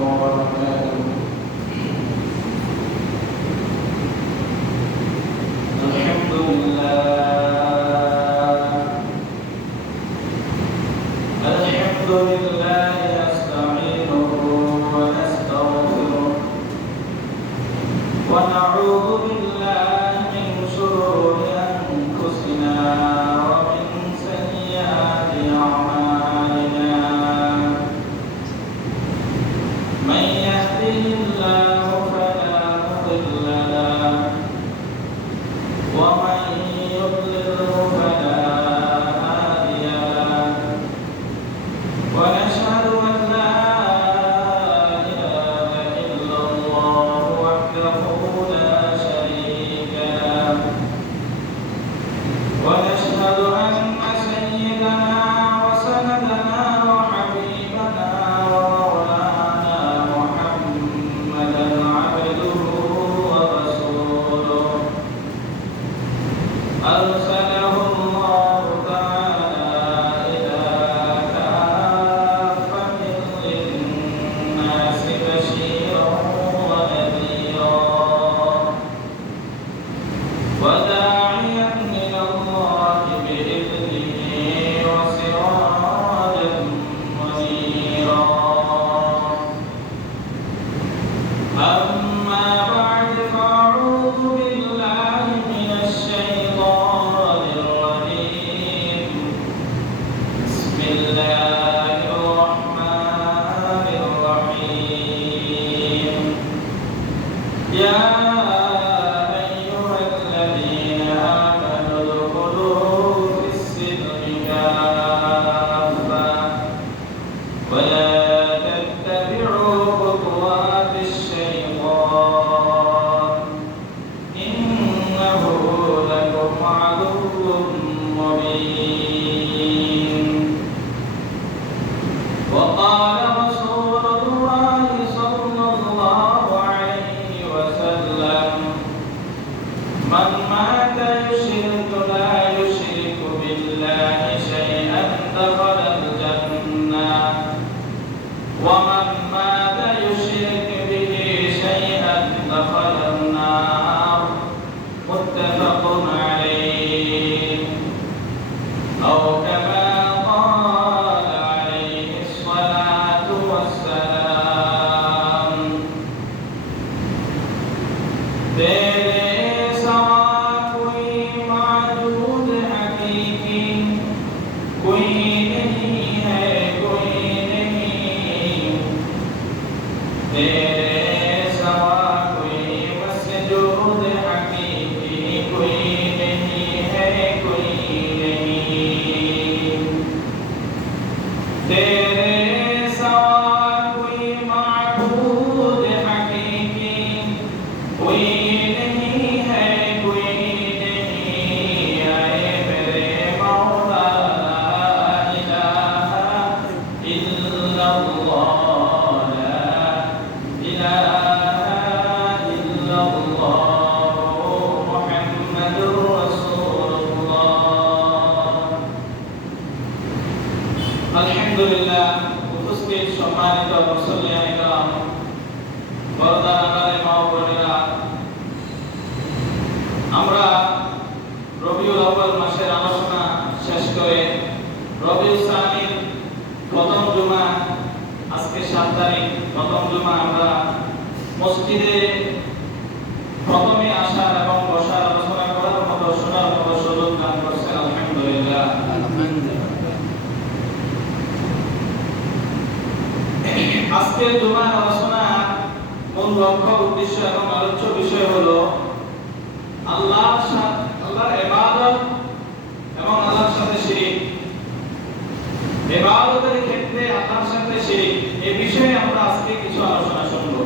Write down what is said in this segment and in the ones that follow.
وبركاته. الحمد لله نستعينه ونستغفره ونعوذ بالله من شرور أنفسنا ومن سيئات أعمالنا. من يهده الله فلا مضل له ومن يضلله فلا هادي له. ونشهد أن لا إله إلا الله وحده لا شريك له. ونشهد أن سيدنا وسندنا وحبيبنا ومولانا محمدا عبده ورسوله أرسله الله تعالى إلى كافة للناس بشيرا ونذيرا وداعيا إلى الله بإذنه وسراجا منيرا. أما بعد فأعوذ بالله من الشيطان الرجيم. بسم الله الرحمن الرحيم. يا أيها الذين آمنوا ادخلوا في السلم كافة ولا تتبعوا خطوات الشيطان إنه لكم عدو مبين. وقال رسول الله صلى الله عليه وسلم: من مات لا يشرك بالله شيئا دخل الجنة ومن مات يشرك به شيئا دخل النار. متفق عليه أو كما قال عليه الصلاة والسلام. तेरे सिवा कोई माबूद हकीकी कोई नहीं है, कोई नहीं। तेरे सिवा कोई मसजूद हकीकी कोई नहीं है, कोई नहीं। तेरे सिवा कोई माबूद हकीकी कोई नहीं है, कोई नहीं। आए मेरे मौला ला इलाहा इल्लल्लाह, ला इलाहा इल्लल्लाह मुहम्मदुर রাসূলুল্লাহ। আলহামদুলিল্লাহ। উপস্থিত সম্মানিত মুসল্লিয়ান কিরাম, পর্দার আড়ালে মা ও বোনেরা, আমরা রবিউল আউয়াল মাসের আলোচনা শেষ করে রবিউল সানির প্রথম জুমা, আজকে 7 তারিখ, প্রথম জুমা আমরা মসজিদে প্রথমে আসার এবং বসার আলোচনা করার মতো, শোনার মতো সুযোগ দান করছেন। আলহামদুলিল্লাহ। আজকের জুমার আলোচনা মূল লক্ষ্য, উদ্দেশ্য এবং আলোচ্য বিষয় হলো আল্লাহর ইবাদত এবং আল্লাহর সাথে শিরক। ইবাদতের ক্ষেত্রে আল্লাহর সাথে শিরক, এই বিষয়ে আমরা আজকে কিছু আলোচনা শুনব।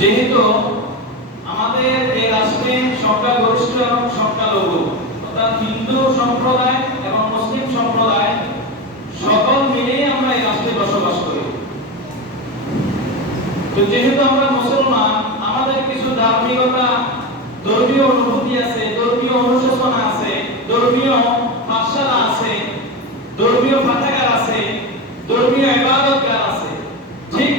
যেহেতু আমাদের এই রাষ্ট্রে সংখ্যাগরিষ্ঠ এবং সংখ্যালঘু, অর্থাৎ হিন্দু সম্প্রদায় এবং মুসলিম সম্প্রদায় সকল মিলেই আমরা এই রাষ্ট্রে বসবাস করি। তো যেহেতু আমরা মুসলমান, আমাদের কিছু ধার্মিকতা, ধর্মীয় অনুভূতি আছে, ধর্মীয় অনুশাসন আছে, ধর্মীয় পাঠশালা আছে, ধর্মীয় পাঠাগার আছে, ধর্মীয় ইবাদতগার আছে। ঠিক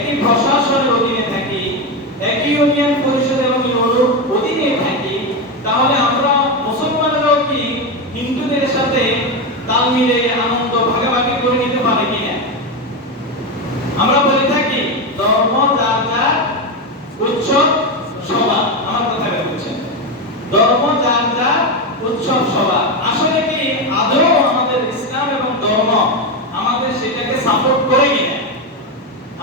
একই প্রশাসনের অধীনে থাকি, একই ইউনিয়ন পরিষদ এবং ইউরোর অধীনে থাকি, তাহলে আমরা মুসলমানরাও কি হিন্দুদের সাথে তাল মিলিয়ে আনন্দ ভাগাভাগি করে নিতে পারি কিনা? আমরা বলে থাকি ধর্ম যার যার উৎসব সভা। আমার কথা বলছেন, ধর্ম যার যার উৎসব সভা। আসলে কি আদৌ আমাদের ইসলাম এবং ধর্ম আমাদের সেটাকে সাপোর্ট করে কিনা,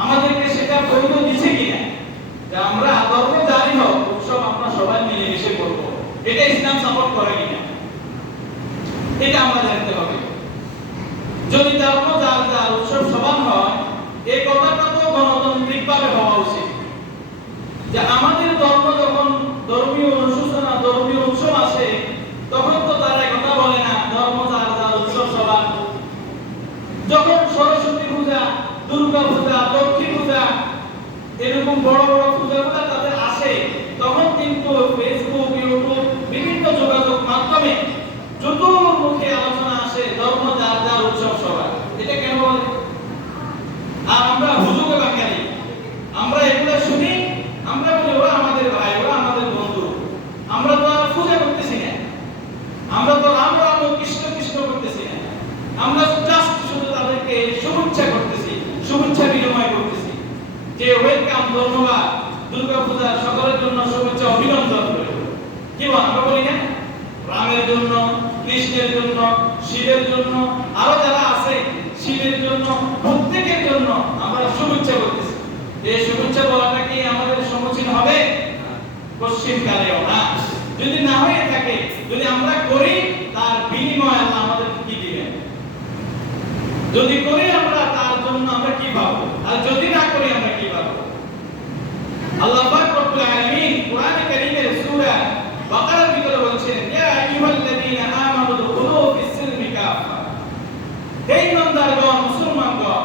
আমাদেরকে সেটা বৈধ দিচ্ছে কিনা যে আমরা ধর্ম জারি হোক উৎসব আমরা সবাই মিলেমিশে করব, এটা ইসলাম সাপোর্ট করে কিনা, এটা আমরা জানতে হবে। যদি ধর্ম যার যার উৎসব সমান হয়, এই কথাটা তো গণতান্ত্রিক ভাবে হওয়া উচিত যে আমাদের ধর্ম যখন ধর্মীয় অনুশোচনা ধর্মীয় উৎসব আসে তখন তো তারা কথা বলে না ধর্ম যার যার উৎসব সমান। যখন সরস্বতী পূজা, দুর্গা পূজা, লক্ষ্মী পূজা, এরকম বড় বড় পূজাগুলো তাদের আসে, তখন কিন্তু ফেসবুক, ইউটিউব, বিভিন্ন যোগাযোগ মাধ্যমে চতুর্মুখী আলোচনা আসে ধর্ম যার যার উৎসব সবার। এটা কেন বলে? আর আমরা হুজুগে বাঙালি, আমরা এগুলো শুনি, আমরা বলি ওরা আমাদের ভাই, ওরা আমাদের বন্ধু। আমরা তো আর পূজা করতেছি না, আমরা তো রাম রাম ও কৃষ্ণ কৃষ্ণ করতেছি না, আমরা জাস্ট শুধু তাদেরকে শুভেচ্ছা করতেছি, শুভেচ্ছা বিনিময় করতেছি যে ওয়েলকাম, ধন্যবাদ, দুর্গা পূজা সকলের জন্য শুভেচ্ছা, অভিনন্দন রইল। কি বল? আমরা বলি না রামের জন্য, কৃষ্ণের জন্য, শিবের জন্য, আরো যারা আছে শিবের জন্য, প্রত্যেকের জন্য আমরা শুভেচ্ছা করতেছি। এই শুভেচ্ছা বলাটা কি আমাদের সমীচীন হবে? পশ্চিমকালেও না। যদি না হয়ে থাকে, যদি আমরা করি, তার বিনিময় আল্লাহ আমাদের কি দিবেন? যদি করি আমরা, তার জন্য আমরা কি পাবো? আর যদি না করি আমরা কি পাবো? আল্লাহ পাক রব্বুল আলামিন কোরআনে কারীমের সূরা বাকারার ভিতরে বলছেন, ইয়া আইয়ুহাল্লাযীনা আমানু দুখুলু ফিস-সিলমি কাফা। হে ইমানদারগণ, মুসলমানগণ,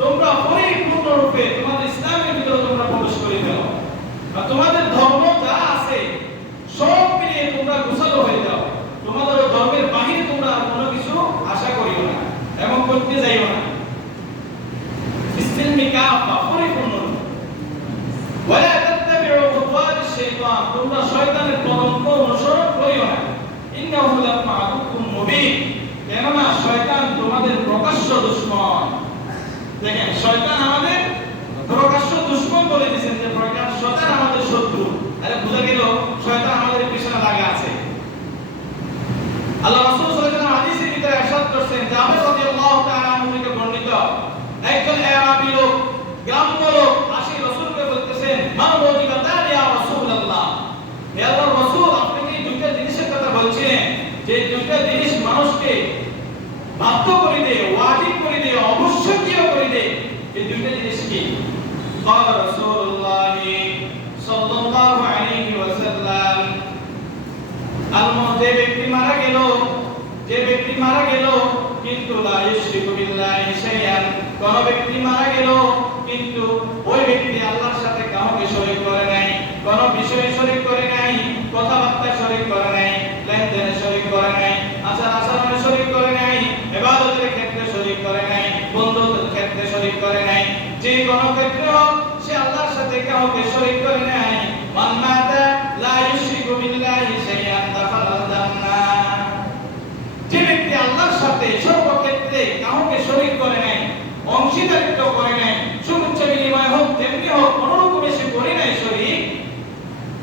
তোমরা পরিপূর্ণরূপে তোমাদের ইসলামের ভিতরে তোমরা প্রবেশ করে যাও। আর তোমাদের ধর্ম যা আছে সব মিলিয়ে তোমরা গোছালো হয়ে যাও। তোমাদের ধর্মের বাহিরে তোমরা কোনো কিছু আশা করিও না এবং করতে যাইও না। ফিস-সিলমি কাফা, পরিপূর্ণ। ওয়ালা তাত্তাবিউ খুতুওয়াতিশ শাইতান, তোমরা শয়তানের পদঙ্ক অনুসরণ করিও না। ইন্নাহু লাকুম আদুউম মুবিন, কেননা শয়তান তোমাদের প্রকাশ্য দুশমন। দেখেন, শয়তান আমাদের প্রকাশ্য দুশমন বলে দিয়েছেন যে শয়তান আমাদের শত্রু। আরে বুঝা গেল শয়তান আমাদের পিছনে লাগা আছে। আল্লাহ রাসূল সাল্লাল্লাহু আলাইহি ওয়াসাল্লাম হাদিসের ভিতরে ইরশাদ করেছেন, জাবের রাদিয়াল্লাহু তাআলা আনহু থেকে বর্ণিত, একজন আরবী লোক, গ্রাম্য লোক আসি রাসূলকে বলতেছেন, মা ওয়াজিবাতান ইয়া রাসূলুল্লাহ, হে আল্লাহর রাসূল, আপনি কি দুইটা জিনিসের কথা বলছিলেন যে দুইটা জিনিস মানুষকে বাধ্য করে দেয়, ওয়াজিব করে দেয়, অবশ্যকীয় করে দেয়, এই দুইটা জিনিস কি? قال رسول الله صلى الله عليه وسلم, যে ব্যক্তি মারা গেল, যে ব্যক্তি মারা গেল কিন্তু লা ইউশরিকু বিল্লাহি শাইআন, কোন ব্যক্তি মারা গেল কিন্তু ওই ব্যক্তি আল্লাহর সাথে কাউকে শরীক করে নাই, কোন বিষয়ে শরীক করে নাই, কথাবার্তা শরীক করে নাই, লেনদেনে শরীক করে নাই, আচার আচরণে শরীক করে নাই, ইবাদতের ক্ষেত্রে শরীক করে নাই, বন্ধুত্বের ক্ষেত্রে শরীক করে নাই, যে কোন ক্ষেত্রে হোক সে আল্লাহর সাথে কাউকে শরীক করে নাই, মান মাতা লা ইউশরিকু বিল্লাহি শাইআন দাখালাল জান্নাহ, যে ব্যক্তি আল্লাহর সাথে সর্বক্ষেত্রে কাউকে শরীক করে নাই, অংশীদারিত্ব করে নাই, শুভেচ্ছা বিনিময় হোক তেমনি হোক কোনরকমে সে করে নাই শরীক,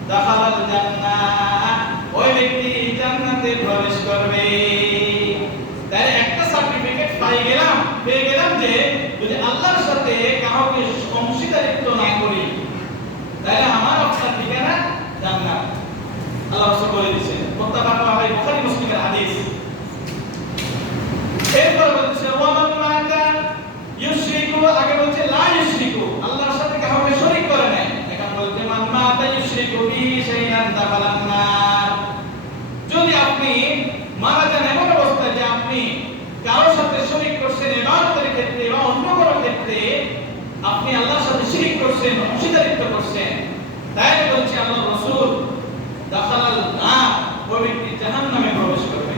দাখালাল জান্নাহ, ওই ব্যক্তি জান্নাতে প্রবেশ করবে। তাহলে একটা সার্টিফিকেট পেয়ে গেলাম যে যদি আল্লাহর সাথে কাউকে অংশীদারিত্ব না করি তাহলে আমার আপনার ঠিকানা জান্নাত। আল্লাহ রাসূল বলে দিয়েছেন, মুত্তাফাক আলাইহি, বুখারী মুসলিমের হাদিস। এরপর বলছে ওয়া মান মাতা ইউশরিকু, আগে বলছে লা ইউশরিকু, আল্লাহর সাথে কাউকে শরীক করে নাই, এখন বলছে মান মাতা ইউশরিকু বিহি শাইআন দাখালান নার। যদি আপনি মারা যান এমন অবস্থায় যে আপনি কারোর সাথে শরীক করছেন ইবাদতের ক্ষেত্রে বা অন্য কোনো ক্ষেত্রে, আপনি আল্লাহর সাথে শিরক করছেন, অংশীদারিত্ব করছেন, তাহলে বলছে আল্লাহর রাসূল দাখালাল নার, ওই ব্যক্তি জাহান্নামে প্রবেশ করবে।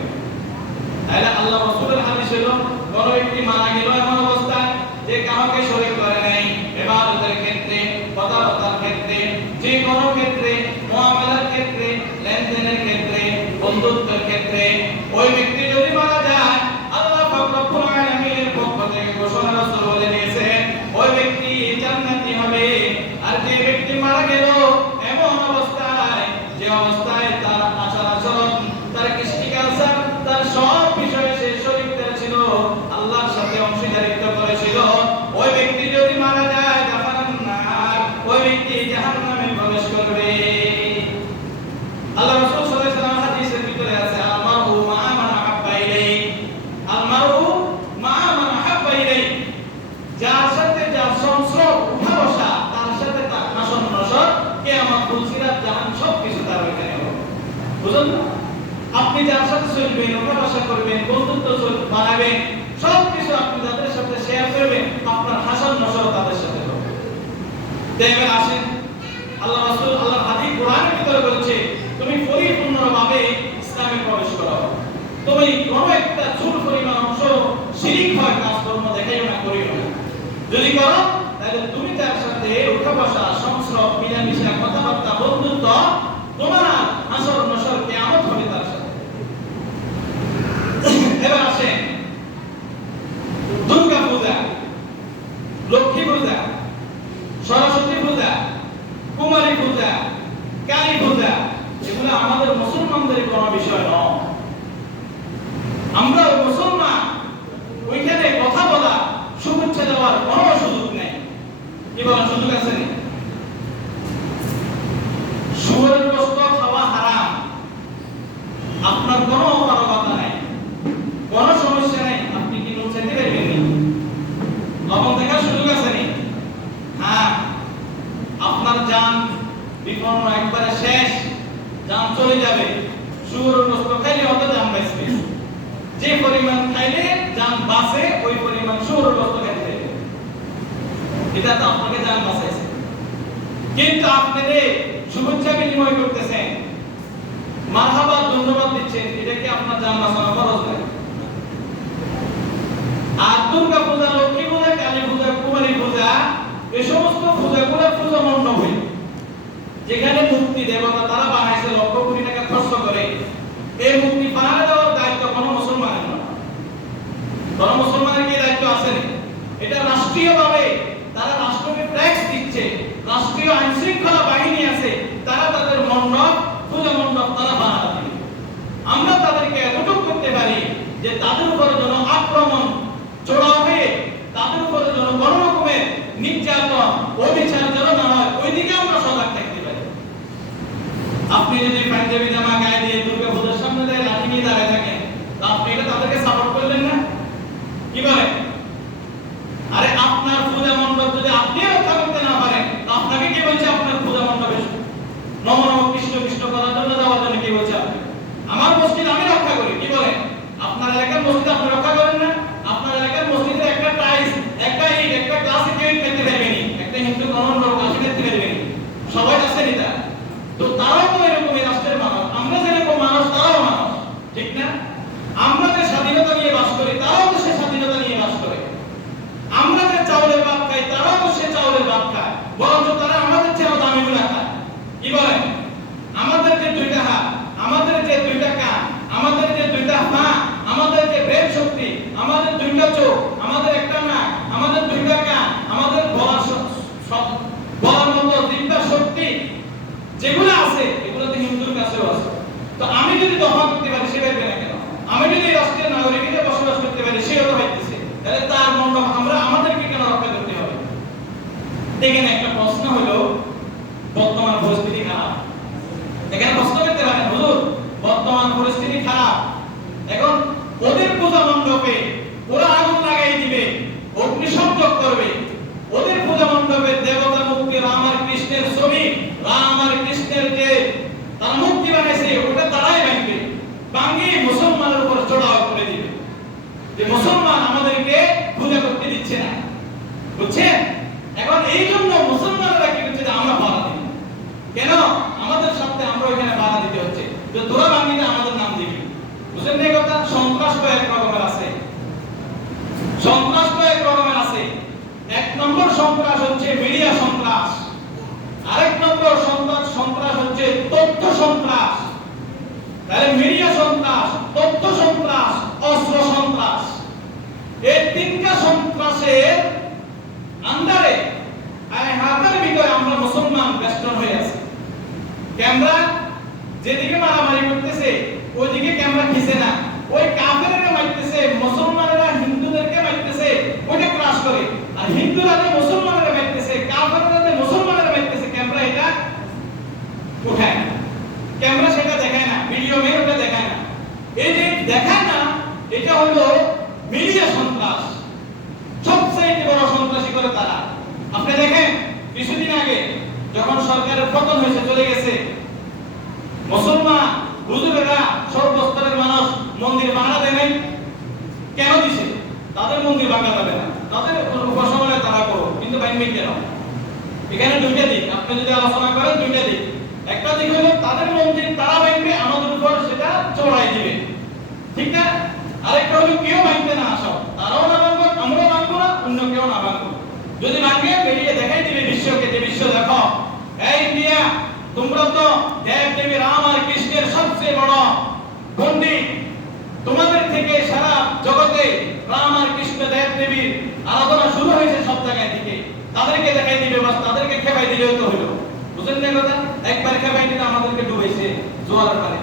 তাহলে আল্লাহ রাসূলের হাদিস হলো কোন ব্যক্তি মারা গেল এমন অবস্থায় যে কাউকে শরীক করে নাই, ইবাদতের ক্ষেত্রে যার সাথে চলবেন, ওঠা বসা করবেন, বন্ধুত্ব বানাবেন, সবকিছু আপনি যাদের সাথে শেয়ার করবেন, আপনার হাসান নসর তাদের সাথে হবে। এবার আসেন, আল্লাহ রাসূল আল্লাহর হাদিস কোরআনের ভিতরে বলছে তুমি পরিপূর্ণভাবে ইসলামে প্রবেশ করো, তুমি কোনো একটা চুল পরিমাণ অংশ শিরিক হয় কাজকর্ম দেখাইও না, করিও না। যদি করো তাহলে তুমি তার সাথে উঠা বসা, সংস্রব, মিলামিশা, কথাবার্তা, বন্ধুত্ব, তোমার হাসর নসর কিয়ামত হবে তার সাথে। এবার আসেন দুর্গা পূজা, লক্ষ্মী পূজা, সরস্বতী পূজা, কুমারী পূজা, কালী পূজা, এগুলো আমাদের মুসলমানদের কোনো বিষয় নয়। আমরা মুসলমান, ওইখানে কথা বলা, শুভেচ্ছা দেওয়ার কোনো সুযোগ নেই। কি বলার সুযোগ আছে? শুয়োরের গোশত খাওয়া হারাম, আপনার কোনো অপারগতা নাই, কোনো সমস্যা নেই, আপনি কি নুন চাইতে পারবেন? লবণ দেখার সুযোগ আছে? হ্যাঁ, আপনার জান বিপন্ন, একবারে শেষ, জান চলে যাবে। শুয়োরের গোশত খাইলে হয়তো জান বাঁচবে, যে পরিমাণ খাইলে জান বাঁচে ওই পরিমাণ শুয়োরের গোশত খাইতে হবে, এটা তো আপনাকে জান বাঁচাইছে। কিন্তু আপনারা শুভেচ্ছা বিনিময় করতেছেন, মারহাবা, ধন্যবাদ দিচ্ছেন, এটা কি আপনার জান বাঁচানো খরচ নাই? আর দুর্গা পূজা, লক্ষ্মী পূজা, কালী পূজা, কুমারী পূজা, এই সমস্ত পূজাগুলো পূজা মণ্ডপ, যেখানে মূর্তি দেবতা তারা বানাইছে লক্ষ কোটি টাকা খরচ করে, এই মূর্তি বানানো দেওয়ার দায়িত্ব কোনো মুসলমানের নয়। কোনো মুসলমানের কি দায়িত্ব আছে? এটা রাষ্ট্রীয়ভাবে তারা রাষ্ট্রকে ট্যাক্স দিচ্ছে, রাষ্ট্রীয় আইন শৃঙ্খলা বাহিনী আছে, তারা তাদের মণ্ডপ, পূজা মণ্ডপ তারা বানাতে দিবে। আমরা তাদেরকে এতটুকু করতে পারি যে তাদের উপর যেন আক্রমণ চড়াও হয়ে তাদের উপর যেন কোনো রকমের নির্যাতন, অবিচার যেন না হয়, ওইদিকে আমরা সজাগ থাকতে পারি। আপনি যদি পাঞ্জাবি জামা গায়ে দিয়ে দুর্গা পূজার সামনে দিয়ে লাঠি নিয়ে দাঁড়িয়ে থাকেন, আপনি এটা তাদেরকে সাপোর্ট করলেন না? কি বলেন? আরে আপনার পূজা মণ্ডপ যদি আপনি রক্ষা করতে না পারেন, আপনাকে কে বলছে আপনার পূজা মণ্ডপে নম নম কৃষ্ণ কৃষ্ণ করার জন্য যাওয়ার জন্য কে বলছে? আমার মসজিদ আমি রক্ষা করি। কি বলেন? আপনার এলাকার মসজিদ আপনি রক্ষা করেন না? আপনার এলাকার মসজিদের একটা টাইলস, একটা ইট, একটা গ্লাস কেউ ফেলতে পারবেনি, একটা হিন্দু কোন লোক আসে ফেলতে পারবেনি, সবাই আছে এটা। তো তারাও তো এরকম রাষ্ট্রের মানুষ, আমরা যেরকম মানুষ তারাও মানুষ, ঠিক না? আমরা যে স্বাধীনতা নিয়ে বাস করি তারাও তো সে স্বাধীনতা নিয়ে বাস করে। আমরা যে চাউলের ভাত খাই তারাও তো সে চাউলের ভাত খায়, বরঞ্চ তারা আমাদের চেয়েও দামি গুলা খায়। কি বলেন? আমাদের যে দুইটা হাত, আমাদের যে দুইটা কান, আমাদের যে দুইটা পা, আমাদের যে ব্রেন শক্তি, আমাদের দুইটা চোখ, আমাদের একটা নাক, আমাদের দুইটা কান, আমাদের বলার মতো জিহ্বা শক্তি যেগুলো আছে, এগুলো তো হিন্দুর কাছেও আছে। তো আমি যদি দফা করতে পারি, সে পারবে না কেন? আমি যদি রাষ্ট্রের নাগরিক হিসেবে বসবাস করতে পারি, সেও তো পাইতেছে, তাহলে তার মণ্ডপ আমাদেরকে কেন রক্ষা করতে হবে? এখানে একটা প্রশ্ন হলো, বর্তমান পরিস্থিতি খারাপ। এখানে প্রশ্ন করতে পারেন, হুজুর বর্তমান পরিস্থিতি খারাপ, এখন ওদের পূজা মণ্ডপে ওরা আগুন লাগাই দিবে, অগ্নিসংযোগ করবে, ওদের পূজা মণ্ডপে দেবতা মূর্তি রাম আর কৃষ্ণের ছবি, রাম আর কৃষ্ণের যে তারা মূর্তি বানাইছে ওটা তারাই ভাঙবে, ভাঙে মুসলমানের উপর চড়াও করে দিবে, যে মুসলমান আমাদেরকে পূজা করতে দিচ্ছে না, বুঝছেন? এখন এই জন্য মুসলমানরা কি করছে? আমরা বাধা দিই কেন? আমাদের সাথে আমরা ওখানে বাধা দিতে হচ্ছে, যে তোরা ভাঙিতে আমাদের নাম দিবি, বুঝলেন? এই কথা। সন্ত্রাস তো এক রকমের আছে, সন্ত্রাস তো এক রকমের আছে। এক নম্বর সন্ত্রাস হচ্ছে মিডিয়া সন্ত্রাস, আরেক নম্বর সন্ত্রাস হচ্ছে তথ্য সন্ত্রাস। তাহলে মিডিয়া সন্ত্রাস, তথ্য সন্ত্রাস, অস্ত্র সন্ত্রাস, এই তিনটা সন্ত্রাসের আন্ডারে হাতের ভিতরে আমরা মুসলমান বেষ্টন হয়ে আছি। ক্যামেরা যেদিকে মারামারি করতেছে ওইদিকে ক্যামেরা খিসে না, ওই কাফেররা মারতেছে, মুসলমানেরা হিন্দুদেরকে মারতেছে, ওইটা ক্রাশ করে। আর হিন্দুরা যে মুসলমানেরা মারতেছে, কাফেররা যে মুসলমানেরা মারতেছে, ক্যামেরা এটা উঠায় না, ক্যামেরা সেটা দেখায় না, ভিডিও মেরে ওটা দেখায় না। এই যে দেখায় না, এটা হলো মিডিয়া সন্ত্রাস। সবচেয়ে বড় সন্ত্রাসী করে তারা। আপনি দেখেন কিছুদিন আগে যখন সরকারের পতন হয়েছে, চলে গেছে, মুসলমান হুজুরেরা সর্বস্তরের মন্দির ভাঙা দেয় নাই? কেন দিছে? তাদের মন্দির ভাঙা যাবে না, তাদের উপাসনায় তারা করো, কিন্তু ভাঙবে কেন? এখানে দুইটা দিক আপনি যদি আলোচনা করেন, দুইটা দিক। একটা দিক হলো তাদের মন্দির তারা ভাঙবে, আমাদের উপর সেটা চড়াই দিবে, ঠিক না? আরেকটা হলো কেউ ভাঙতে না আসো, তারাও না ভাঙবো, আমরাও ভাঙবো না, অন্য কেউ না ভাঙবো। যদি ভাঙে বেরিয়ে দেখাই দিবে বিশ্বকে, যে বিশ্ব দেখো এই ইন্ডিয়া, তোমরা তো দেব দেবী রাম আর কৃষ্ণের সবচেয়ে বড় পণ্ডিত, তোমাদের থেকে সারা জগতে রাম আর কৃষ্ণ দেব দেবীর আরাধনা শুরু হয়েছে সব জায়গায় থেকে। তাদেরকে দেখাই দিবে, বাস তাদেরকে খেপাই দিলে তো হলো। বুঝেন না কথা? একবার খেপাই দিলে আমাদেরকে ডুবাইছে জোয়ারের পানি।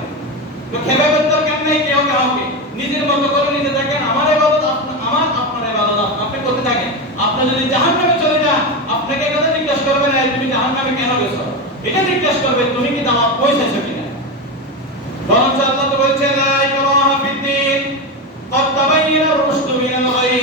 তো খেপাই করতে কেন নাই কেউ কাউকে, নিজের মতো করে নিজে দেখেন, আমার ইবাদত আমার, আপনার ইবাদত আপনি করতে থাকেন। আপনি যদি জাহান্নামে চলে যান, আপনাকে কথা জিজ্ঞাসা করবে না তুমি জাহান্নামে কেন গেছো, এটা জিজ্ঞাসা করবে তুমি কি দাওয়াত পৌঁছেছো কিনা। বরং আল্লাহ তো বলছেন লা ইকরাহা ফিদ্দীন ক্বাদ তাবায়্যানা রুশদু মিনাল গায়।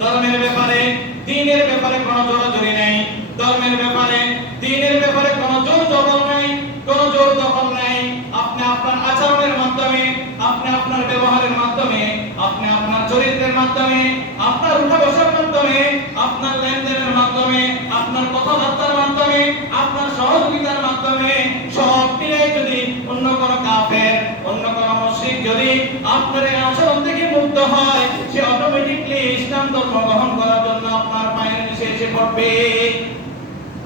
ধর্মের ব্যাপারে, দ্বীনের ব্যাপারে কোনো জোরাজুরি নেই, ধর্মের ব্যাপারে, দ্বীনের ব্যাপারে কোনো জোর জবর নাই, কোনো জোর দখল নাই। আপনি আপনার আচরণের মাধ্যমে, আপনি আপনার ব্যবহারের মাধ্যমে, আপনি আপনার চরিত্রের মাধ্যমে, আপনার উঠা বসার মাধ্যমে, আপনার লেনদেনের মাধ্যমে, আপনার কথাবার্তার মাধ্যমে, আপনার সহযোগিতার মাধ্যমে সব মিলাই যদি অন্য কোনো কাফের, অন্য কোনো মুশরিক যদি আপনার এই আচরণ থেকে মুক্ত হয়, সে অটোমেটিকলি ইসলাম ধর্ম গ্রহণ করার জন্য আপনার পায়ের নিচে এসে পড়বে।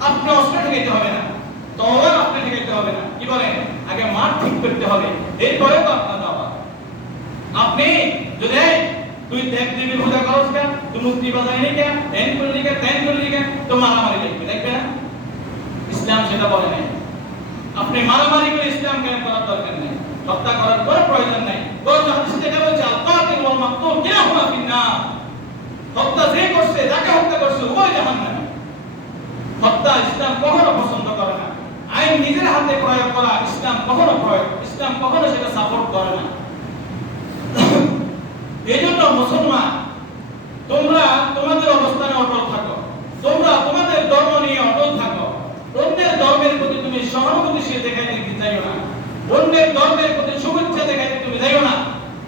আপনি অস্ত্র ঠেকাইতে হবে না, তওবা আপনি ঠেকাইতে হবে না। কি বলেন? আগে মাঠ ঠিক করতে হবে, এরপরে তো আপনার দাওয়া। আপনি যদি তুই দেখ দিবি পূজা করছ কেন, তুই মুক্তি বাজাই নি কেন, এন করলি কেন, তেন করলি কেন, তো মারামারি দেখবে, দেখবে না? ইসলাম সেটা বলে নাই। আপনি মারামারি করে ইসলাম কেন করার দরকার নেই, হত্যা করার কোনো প্রয়োজন নাই। বরং হাদিস থেকে বলছে আল কাতিল ওয়াল মাকতুল কিলাহুমা ফিন্নার। হত্যা যে করছে, যাকে হত্যা করছে, উভয় জাহান্নামে। হত্যা ইসলাম কখনো পছন্দ করে না। আইন নিজের হাতে প্রয়োগ করা ইসলাম কখনো সেটা সাপোর্ট করে না। এইজন্য মুসলমান, তোমরা তোমাদের অবস্থানে অটল থাকো, তোমরা তোমাদের ধর্ম নিয়ে অটল থাকো। অন্যের ধর্মের প্রতি তুমি সহানুভূতিশীল দেখাইতে যাইও না, অন্যের ধর্মের প্রতি শুভেচ্ছা দেখাইতে তুমি যাইও না।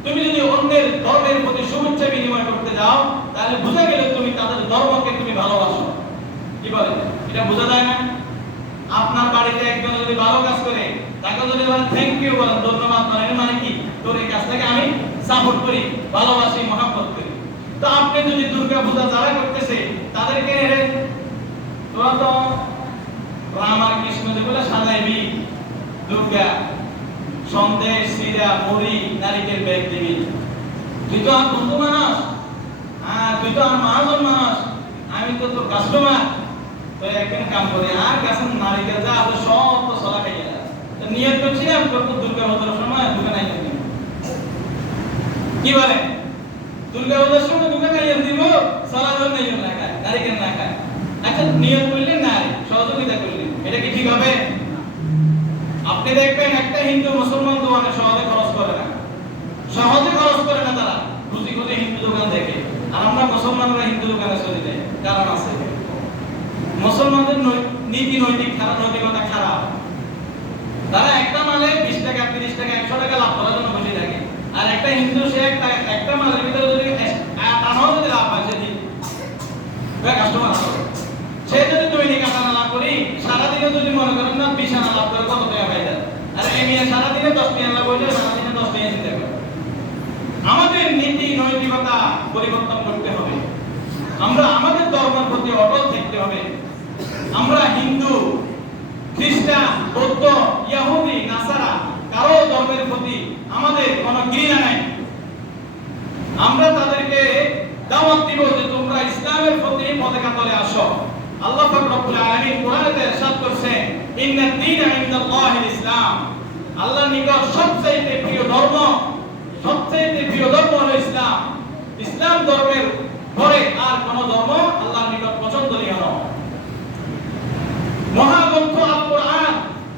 তুমি যদি অন্যের ধর্মের প্রতি শুভেচ্ছা বিনিময় করতে যাও, তাহলে বোঝা গেল তুমি তাদের ধর্মকে তুমি ভালোবাসো। কি বলে? এটা বোঝা যায় না? আপনার বাড়িতে একজন যদি ভালো কাজ করে, তাকে যদি বলেন থ্যাংক ইউ, বলেন ধন্যবাদ, এর মানে কি? তোর এই কাজটাকে আমি সাপোর্ট করি, ভালোবাসি, মহব্বত করি। তো আপনি যদি দুর্গা পূজা যারা করতেছে তাদেরকে তোরা তো রাম আর কৃষ্ণ যেগুলো সাজাইবি, দুর্গা সন্দেশ, সিরা, মুড়ি, নারিকেল ব্যাগ দিবি, তুই তো আর বন্ধু মানুষ, তুই তো আর মহাজন মানুষ, আমি তো তোর কাস্টমার। তো একদিন কাম করে আর কাছে নারিকেল যা আছে সব তো সলা খাইয়া যায়। তো নিয়ত করছিলাম করবো দুর্গা পূজার সময় দোকান আইয়া দিব। কি বলে? দুর্গা পূজার সময় দোকান আইয়া দিব, সলা জন নেই না খায়, নারিকেল না খায়। আচ্ছা নিয়ত করলেন না, সহযোগিতা করলেন, এটা কি ঠিক হবে? আপনি দেখবেন একটা হিন্দু মুসলমান দোকানে সহজে খরচ করে না, তারা খুঁজি খুঁজি হিন্দু দোকান দেখে। আর আমরা মুসলমানরা হিন্দু দোকানে চলে যাই, কারণ আছে মুসলমানদের নীতি নৈতিকতা খারাপ। তারা একটা মালে 20 টাকা, 30 টাকা, 100 টাকা লাভ করার জন্য বসে থাকে। আর একটা হিন্দু সে একটা মালের ভিতরে যদি আনাও যদি লাভ হয়, সেদিন কাস্টমার সে যদি দৈনিক আনা লাভ করি, সারাদিনে যদি মনে করেন না 20 আনা লাভ করে, কত টাকা পাই যায়? আর এমনি সারাদিনে 10 টাকা লাভ হইলে সারাদিনে 10 টাকা চিন্তা করে। আমাদের নীতি নৈতিকতা পরিবর্তন করতে হবে। আমরা আমাদের ধর্মের প্রতি অটল থাকতে হবে। আমরা হিন্দু, খ্রিস্টান, বৌদ্ধ, ইহুদি, নাসারা কারো ধর্মের প্রতি আমাদের কোনো ঘৃণা নাই। আমরা তাদেরকে দাওয়াত দিব যে তোমরা ইসলামের প্রতি পতাকা তলে আসো। আল্লাহ পাক রব্বুল আলামিন কোরআনে ইরশাদ করেছেন, ইন্নাদ দীনা ইনদাল্লাহিল ইসলাম। আল্লাহর নিকট সবচেয়ে প্রিয় ধর্ম হলো ইসলাম। ইসলাম ধর্মের পরে আর কোন ধর্ম আল্লাহর নিকট পছন্দনীয় নয়। মহাগ্রন্থ আল কোরআন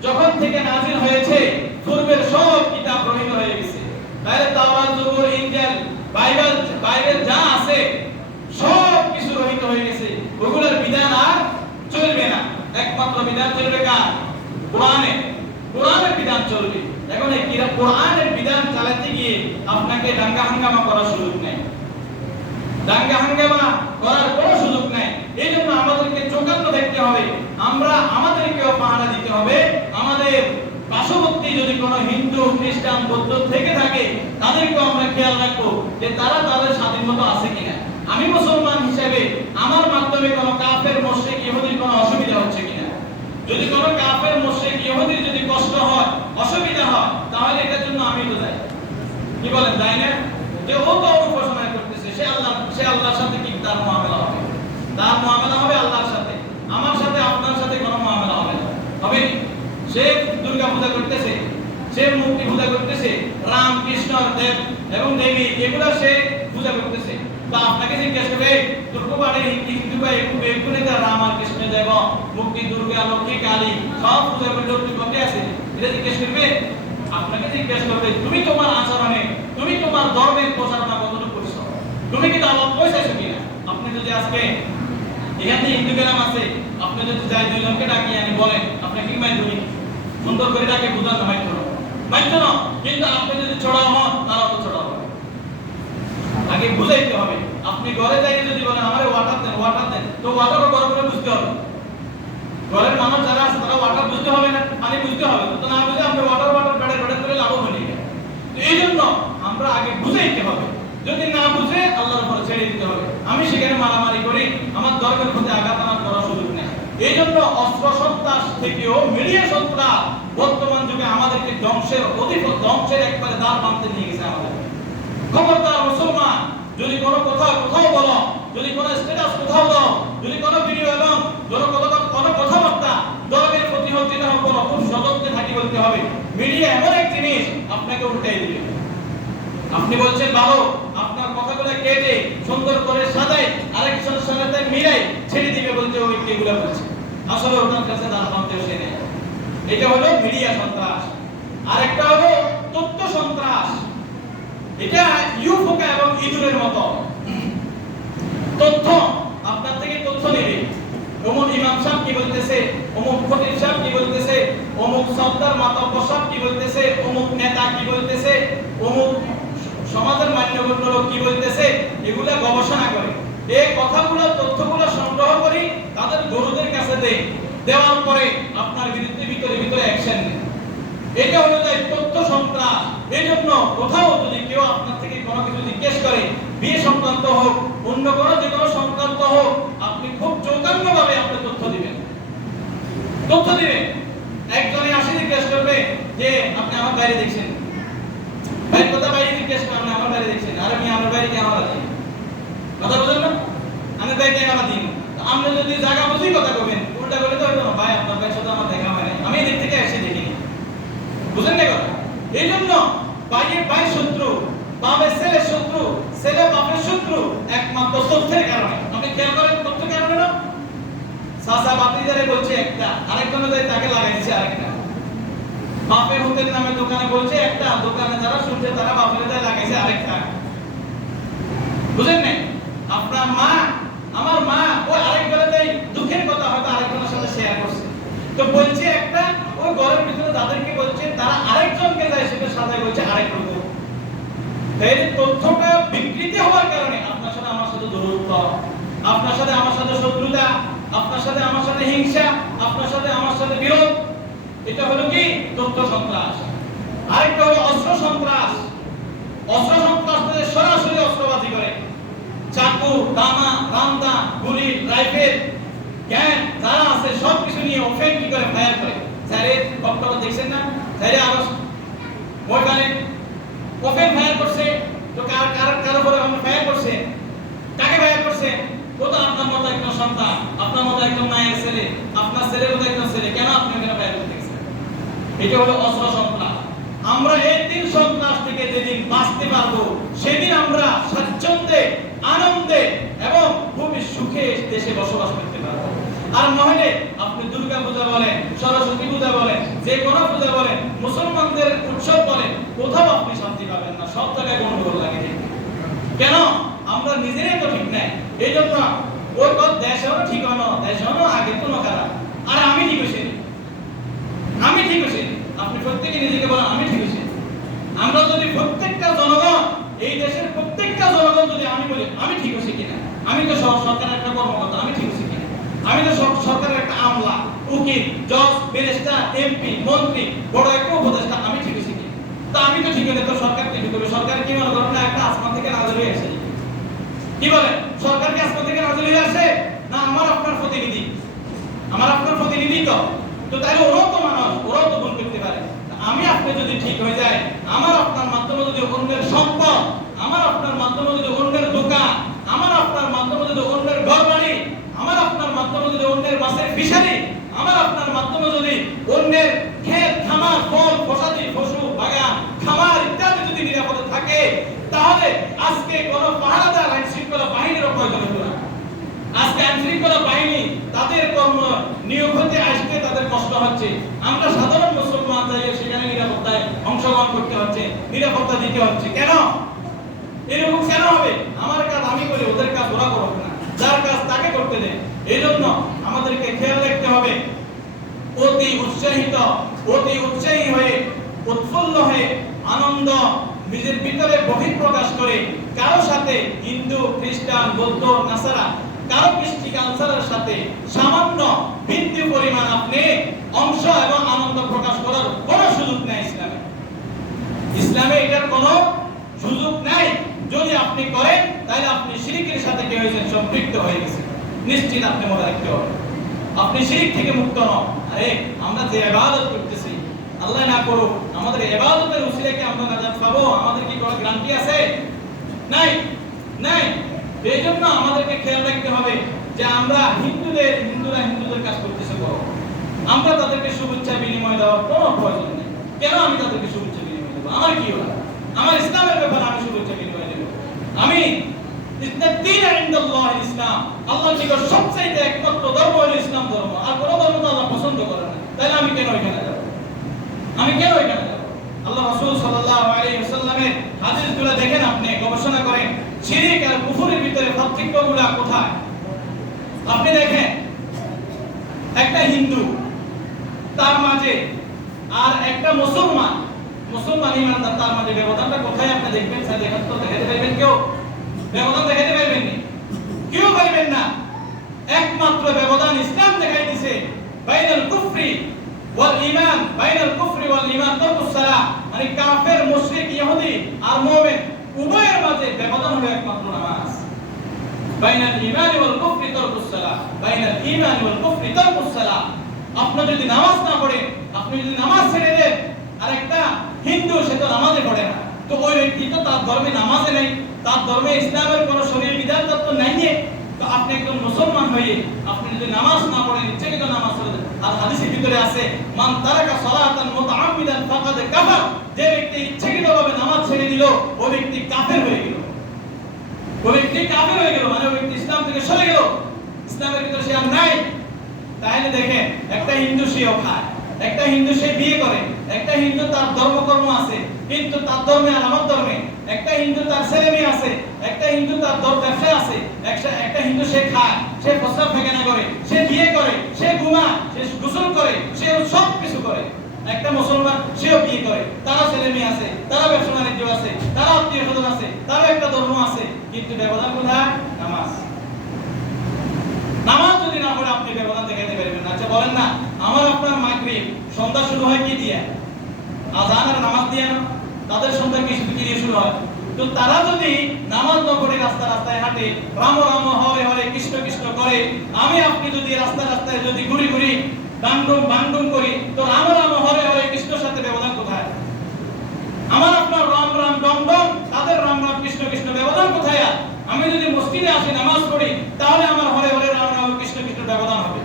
যখন থেকে নাযিল হয়েছে, পূর্বের সব কিতাব রহিত হয়ে গেছে। তাহলে তাওরাত, জবুর, ইনজিল, বাইবেল যা আছে সব কিছু রহিত হয়ে গেছে। ওগুলোর বিধান আর চলবে না। একমাত্র বিধান চলবে কার? কোরআনের বিধান চলবে। এখন এই কোরআনের বিধান চালাতে গিয়ে আপনাকে দাঙ্গা হাঙ্গামা করার সুযোগ নেই, দাঙ্গা হাঙ্গামা করার কোনো সুযোগ নেই। এই জন্য আমাদেরকে চোখান্ত দেখতে হবে, আমরা আমাদেরকেও পাহারা দিতে হবে। আমাদের পার্শ্ববর্তী যদি কোনো হিন্দু, খ্রিস্টান, বৌদ্ধ থেকে থাকে তাদেরকেও আমরা খেয়াল রাখবো যে তারা তাদের স্বাধীন মতো আছে কিনা। আমি মুসলমান হিসেবে আমার মাধ্যমে কোনো কাফের, মুশরিক, ইহুদির কোনো অসুবিধা হচ্ছে কিনা। যদি কোনো কাফের, মুশরিক, ইহুদির যদি কষ্ট হয়, অসুবিধা হয়, তাহলে এটার জন্য আমি তো দায়ী। কি বলেন, তাই না? যে ও তো উপাসনা করতেছে, সে আল্লাহর সাথে কি তার মুআমালা হবে? তার মুআমালা হবে আল্লাহর সাথে, আমার সাথে আপনার সাথে কোনো মুআমালা হবে না। হবে কি? সে দুর্গা পূজা করতেছে, সে মূর্তি পূজা করতেছে, রাম, কৃষ্ণ, দেব এবং দেবী এগুলা সে পূজা করতেছে। তা আপনাকে জিজ্ঞেস করবে দুর্গা বাড়ির হিন্দু বা এগুলো রাম আর কৃষ্ণ দেব, মূর্তি, দুর্গা, লক্ষ্মী, কালী সব পূজা করলে তুই কবে আছে? এটা জিজ্ঞেস করবে। আপনাকে জিজ্ঞেস করবে তুমি তোমার আচরণে, তুমি তোমার ধর্মের প্রচারণা কতটুকু করছো, তুমি কি দাওয়াত পৌঁছাইছো কিনা। আপনি যদি আজকে এখানে হিন্দু গ্রাম আছে, আপনি যদি যাই দুইজনকে ডাকিয়ে আনি বলেন আপনি কি মাই ধরি সুন্দর করে ডাকে বুঝান না, মাইতো না। কিন্তু আপনি যদি ছড়াও হন তারাও তো ছড়াও হবে, আগে বুঝাইতে হবে। আপনি ঘরে যাই যদি বলেন আমারে ওয়াটার দেন, তো ওয়াটারও বড় করে বুঝতে হবে। ঘরের মানুষ যারা আছে তারা ওয়াটার বুঝতে হবে না, পানি বুঝতে হবে। তো না বুঝে আপনি ওয়াটার বেড়ে করে লাভ হবে না। তো এই জন্য আমরা আগে বুঝাইতে হবে, যদি না বুঝে আল্লাহর উপর ছেড়ে দিতে হবে। আমি সেখানে মারামারি করি, আমার ধর্মের প্রতি আঘাত আনার করার সুযোগ নেই। এই জন্য অস্ত্র সন্ত্রাস থেকেও মিডিয়া সন্ত্রাস বর্তমান যুগে আমাদেরকে ধ্বংসের একবারে দ্বার বাঁধতে নিয়ে গেছে আমাদের। খবরদার মুসলমান, যদি কোনো কোথাও বলো, যদি কোনো স্ট্যাটাস কোথাও দাও, যদি কোনো ভিডিও এবং কোনো কথাবার্তা ধর্মের প্রতি হচ্ছে না, খুব সতর্ক থাকি বলতে হবে। মিডিয়া এমন এক জিনিস আপনাকে উল্টাই দিবে। আপনি বলছেন ভালো, আপনার কথাগুলো কেটে সুন্দর করে সাজাই আরেকজনের সাথে মিলাই ছেড়ে দিবে বলতে ওই এগুলা বলছে, আসলে ওটার কাছে দাঁড় বাঁধতে সে নেই। এটা হলো মিডিয়া সন্ত্রাস। আরেকটা হলো তথ্য সন্ত্রাস। এটা ইউফোকা এবং ইঁদুরের মতো। তথ্য আপনার থেকে তথ্য নেবে, অমুক ইমাম সাহেব কি বলতেছে, অমুক খতিব সাহেব কি বলতেছে, অমুক সর্দার মাতব্বর সাহেব কি বলতেছে, অমুক নেতা কি বলতেছে, অমুক সমাজের মান্যগণ্য লোক কি বলতেছে, এগুলা গবেষণা করে এই কথাগুলো, তথ্যগুলো সংগ্রহ করি, তাদের গুরুদের কাছে দেওয়ার পরে আপনার বিরুদ্ধে ভিতরে অ্যাকশন নেয়। এটা হলো তাই তথ্য সন্ত্রাস। এই জন্য কোথাও যদি কেউ আপনার থেকে কোনো কিছু জিজ্ঞেস করে, বিয়ে সংক্রান্ত হোক, অন্য কোনো যে কোনো সংক্রান্ত হোক, আপনি খুব চৌকান্নভাবে আপনি তথ্য দিবেন। একজনে আসে জিজ্ঞেস করবে যে আপনি আমার বাড়ি দেখছেন, ভাই কথা বাড়ি জিজ্ঞেস করবেন আমার বাড়ি দেখছেন, আর আমি আমার বাড়ি কেন আছি কথা বলেন না, আমি বাড়ি কেন দিন। আপনি যদি জায়গা বুঝি কথা কবেন, উল্টা করে তো হইতো না, ভাই আপনার ভাই সাথে আমার দেখা হয় নাই, আমি এদিক থেকে এসে দেখিনি, বুঝেন না কথা। এই জন্য ভাই শত্রু, বাপের ছেলের শত্রু, ছেলে বাপের শত্রু একমাত্র তথ্যের কারণে। আপনি খেয়াল করেন তথ্য কারণে না, সাসা বাতিজারে বলছে একটা, আরেকজনে যাই তাকে লাগাই দিছে আরেকটা। বাপের হোটেল নামে দোকানে বলছে একটা, দোকানে যারা শুনছে তারা বাপের যাই লাগাইছে আরেকটা। বুঝেন না? আপনার মা, আমার মা, ওই আরেকজনের দুঃখের কথা হয়তো আরেকজনের সাথে শেয়ার করছে, তো বলছে একটা, ওই ঘরের ভিতরে যাদেরকে বলছে তারা আরেকজনকে যায় সেটা সাথে বলছে আরেক রকম। তাই তথ্যটা বিকৃতি হওয়ার কারণে আপনার সাথে আমার সাথে দূরত্ব, আপনার সাথে আমার সাথে শত্রুতা, আপনার সাথে আমার সাথে হিংসা, আপনার সাথে আমার সাথে বিরোধ। এটা হলো কি তথ্য সন্ত্রাস। আরেকটা হলো অস্ত্র সন্ত্রাস। অস্ত্র সন্ত্রাস থেকে সরাসরি অস্ত্রবাজি করে, চাকু, দামা, রামদা, গুলি, রাইফেল, গ্যান যারা আছে সব কিছু নিয়ে ওপেন কি করে ফায়ার করে। স্যারের বক্তব্য দেখছেন না, স্যারে আরো ময়দানে ওপেন ফায়ার করছে, তো কার উপরে আপনি ফায়ার করছে, কাকে ফায়ার করছে? ও তো আপনার মতো একজন সন্তান, আপনার মতো একজন মায়ের ছেলে, আপনার ছেলের মতো একজন ছেলে, কেন আপনি ওখানে ফায়ার করতে গেছেন? এটা হলো অস্ত্র সন্ত্রাস। আমরা এই তিন সন্ত্রাস থেকে যেদিন বাঁচতে পারবো সেদিন আমরা স্বাচ্ছন্দ্যে, আনন্দে এবং খুবই সুখে দেশে বসবাস করতে পারবো। আর নইলে আপনি দুর্গা পূজা বলেন, সরস্বতী পূজা বলেন, যে কোনো পূজা বলেন, মুসলমানদের উৎসব বলেন, কোথাও আপনি শান্তি পাবেন না, সব জায়গায় গন্ডগোল লাগে। কেন? আমরা নিজেরাই তো ঠিক নাই। এই জন্য ওই কথা দেশেও ঠিক হলো, দেশেও আগে কোনো খারাপ, আর আমি ঠিক হয়েছি, আপনি প্রত্যেকে নিজেকে বলেন আমি ঠিক হয়েছি। প্রত্যেকটা জনগণ, এই দেশের প্রত্যেকটা জনগণ যদি আমি বলি আমি ঠিক আছি কিনা, আমি তো সরকারের একটা কর্মকর্তা, আমি ঠিক আছি কিনা, আমি তো সরকারের একটা আমলা, উকিল, জজ, ব্যারিস্টার, এমপি, মন্ত্রী, বড় একটা উপদেষ্টা, আমি ঠিক আছি কিনা, তা আমি তো ঠিক হলে তো সরকার কি করবে? সরকার কি মনে করেন না একটা আসমান থেকে নাযিল হয়ে আসে? কি বলেন? সরকার কি আসমান থেকে নাযিল হয়ে আসে? না, আমার আপনার প্রতিনিধি, আমার আপনার প্রতিনিধি তো তাহলে ওরাও তো মানুষ, ওরাও তো ভুল করতে পারে। আমি আপনি যদি ঠিক হয়ে যায়, আমার আপনার মাধ্যমে যদি অন্যের সম্পদ, আমার আপনার মাধ্যমে যদি অন্যের দোকান, আমার আপনার মাধ্যমে যদি অন্যের ঘরবাড়ি, আমার আপনার মাধ্যমে যদি অন্যের মাছের ফিশারি, আমার আপনার মাধ্যমে যদি অন্যের ক্ষেত খামার, ফল ফসলাদি, পশু বাগান, খামার ইত্যাদি যদি নিরাপদে থাকে, তাহলে আজকে কোন পাহারাদার আইন শৃঙ্খলা বাহিনীর প্রয়োজন হতো না। আজকে আইন শৃঙ্খলা বাহিনী তাদের কর্ম নিয়োগ হতে আসতে তাদের কষ্ট হচ্ছে, আমরা সাধারণ মুসলমান যাই সেখানে নিরাপত্তায় অংশগ্রহণ করতে হচ্ছে, নিরাপত্তা দিতে হচ্ছে। কেন এরকম কেন হবে? আমার কাজ আমি করি, ওদের কাজ ওরা করবে না, যার কাজ তাকে করতে দেন। এই জন্য আমাদেরকে খেয়াল রাখতে হবে, অতি উৎসাহী হয়ে, উৎফুল্ল হয়ে, আনন্দ নিজের ভিতরে বহিঃপ্রকাশ করে কারো সাথে হিন্দু, খ্রিস্টান, বৌদ্ধ, নাসারা কারো কৃষ্টি কালচারের সাথে সামান্য বিন্দু পরিমাণ আপনি অংশ এবং আনন্দ প্রকাশ করার কোনো সুযোগ নেই ইসলামে। ইসলামে এটার কোনো সুযোগ নাই। যদি আপনি করেন তাহলে আপনি শিরকের সাথে কি হয়েছেন? সম্পৃক্ত হয়ে গেছেন। নিশ্চিত আপনি মনে রাখতে হবে আপনি শিরক থেকে মুক্ত নন। আরে আমরা যে ইবাদত করতেছি, আল্লাহ না করুক আমাদের ইবাদতের উসিলায় কি আমরা নাজাত পাবো? আমাদের কি কোনো গ্যারান্টি আছে? নাই, নাই। এই জন্য আমাদেরকে খেয়াল রাখতে হবে যে আমরা হিন্দুরা হিন্দুদের কাজ করতেছে বড়, আমরা তাদেরকে শুভেচ্ছা বিনিময় দেওয়ার কোনো প্রয়োজন নেই। কেন আমি তাদেরকে শুভেচ্ছা বিনিময় দেবো? আমার কি হলো? আমার ইসলামের ব্যাপারে আমি শুভেচ্ছা বিনিময় দেব? আমি ইসলাম, আল্লাহর নিকট সবচেয়ে একমাত্র ধর্ম হলো ইসলাম ধর্ম, আর কোনো ধর্ম তো আল্লাহ পছন্দ করে না। তাহলে আমি কেন ওইখানে যাব? আমি কেন ওইখানে যাব? আল্লাহ রাসূল সাল্লাল্লাহু আলাইহি ওয়াসাল্লামের হাদিসগুলো দেখেন, আপনি গবেষণা করেন শিরক আর কুফরের ভিতরে পার্থক্যগুলো কোথায়। আপনি দেখেন একটা হিন্দু তার মাঝে আর একটা মুসলমান ইমানদার তার মাঝে ব্যবধানটা কোথায় আপনি দেখবেন? স্যার দেখেন তো, দেখাতে পারবেন কেউ? ব্যবধান দেখাতে পারবেন না, কেউ পারবেন না। একমাত্র ব্যবধান ইসলাম দেখাই দিয়েছে, বাইনাল কুফরি ওয়াল ঈমান, বাইনাল কুফরি ওয়াল ঈমান তারকুস সালাহ, মানে কাফের, মুশরিক, ইহুদি আর মুমিন উভয়ের মাঝে ব্যবধান হলো একমাত্র নামাজ। বাইনাল ঈমান ওয়াল কুফরি তারকুস সালাহ, বাইনাল ঈমান ওয়াল কুফরি তারকুস সালাহ। আপনি যদি নামাজ না পড়েন, আপনি যদি নামাজ ছেড়ে দেন, আর একটা হিন্দু সে তো নামাজে পড়ে না, তো ওই ব্যক্তি তো তার ধর্মে নামাজে নেই, তার ধর্মে ইসলামের কোনো শরীয়ত বিধান তত্ত্ব নাই। তো আপনি একজন মুসলমান হয়ে আপনি যদি নামাজ না পড়েন, ইচ্ছাকৃত নামাজ পড়েন, আর হাদিসের ভিতরে আছে মান তারাকা সালাতান মুতাআম্মিদান ফাকাদ কাফার, যে ব্যক্তি ইচ্ছাকৃতভাবে নামাজ ছেড়ে দিল ওই ব্যক্তি কাফের হয়ে গেল। ওই ব্যক্তি কাফের হয়ে গেল মানে ওই ব্যক্তি ইসলাম থেকে সরে গেল, ইসলামের ভিতরে সে আর নাই। তাহলে দেখেন, একটা হিন্দু সেও খায়, একটা হিন্দু সে বিয়ে করে, একটা হিন্দু তার ধর্মকর্ম আছে কিন্তু তার ধর্মে আর আমার ধর্মে, একটা হিন্দু তার ছেলে মেয়ে আছে, একটা হিন্দু তার ব্যবসা আছে, একটা হিন্দু সে খায়, সে প্রস্রাব পায়খানা করে, সে বিয়ে করে, সে ঘুমায়, সে গোসল করে, সে সব কিছু করে। একটা মুসলমান সেও বিয়ে করে, তারা ছেলে মেয়ে আছে, তারা ব্যবসা বাণিজ্য আছে, তারা আত্মীয় স্বজন আছে, তারা একটা ধর্ম আছে, কিন্তু ব্যবধান কোথায়? নামাজ। নামাজ যদি না পড়ে আপনি ব্যবধান দেখাতে পারবেন না। আচ্ছা বলেন না, আমার আপনার মাগরিব সন্ধ্যা শুরু হয় কি দিয়ে? আযান আর নামাজ দিয়ে না? তাদের সন্ধ্যা কি দিয়ে শুরু হয়? তো তারা যদি নামাজ না পড়ে রাস্তায় হাঁটে, রাম রাম হরে হরে কৃষ্ণ কৃষ্ণ করে, আমি আপনি যদি রাস্তায় যদি ঘুরি বাংডুম করি, তো রাম রাম হরে হরে কৃষ্ণর সাথে ব্যবধান কোথায়? আমার আপনার রাম রাম ডম ডম, তাদের রাম রাম কৃষ্ণ কৃষ্ণ, ব্যবধান কোথায়? আমি যদি মসজিদে আসি নামাজ পড়ি, তাহলে আমার হরে হরে রাম রাম কৃষ্ণ কৃষ্ণ ব্যবধান হবে।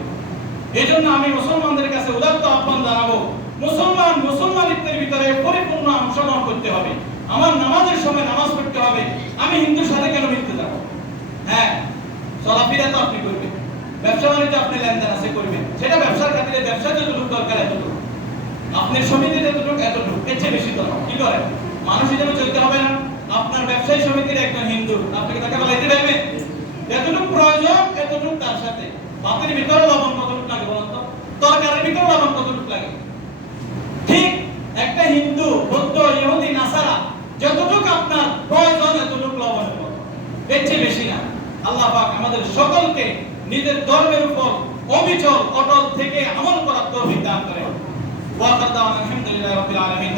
এজন্য আমি মুসলমানদের কাছে উদাত্ত আহ্বান জানাবো, মুসলমানিত্বের ভিতরে পরিপূর্ণ অংশগ্রহণ করতে হবে। আমার নামাজের সময় নামাজ পড়তে হবে। আমি হিন্দুর সাথে কেন মিলতে যাব? হ্যাঁ, চলাফেরা তো আপনি করবেন, ব্যবসা বাণিজ্য আপনি লেনদেন আছে করবেন, সেটা ব্যবসার খাতিরে ব্যবসা যতটুকু দরকার এতটুকু, আপনার সমিতির এতটুকু এর চেয়ে বেশি দরকার। কি করেন? মানুষ হিসেবে চলতে হবে না? আপনার ব্যবসায়ী সমিতির একজন হিন্দু, আপনি কি তাকে বলাইতে পারবেন? এতটুকু প্রয়োজন, এতটুকু তার সাথে। ভাতের ভিতরে লবণ কতটুকু লাগে বলুন তো? তরকারির ভিতরে লবণ কতটুকু লাগে? ঠিক একটা হিন্দু, বৌদ্ধ, ইহুদি, নাসারা আল্লাহ পাক আমাদের সকলকে নিজের ধর্মের উপর অবিচল অটল থেকে আমল করার তৌফিক দান করেন। ওয়া কাদাওয়া আলহামদুলিল্লাহি রাব্বিল আলামিন।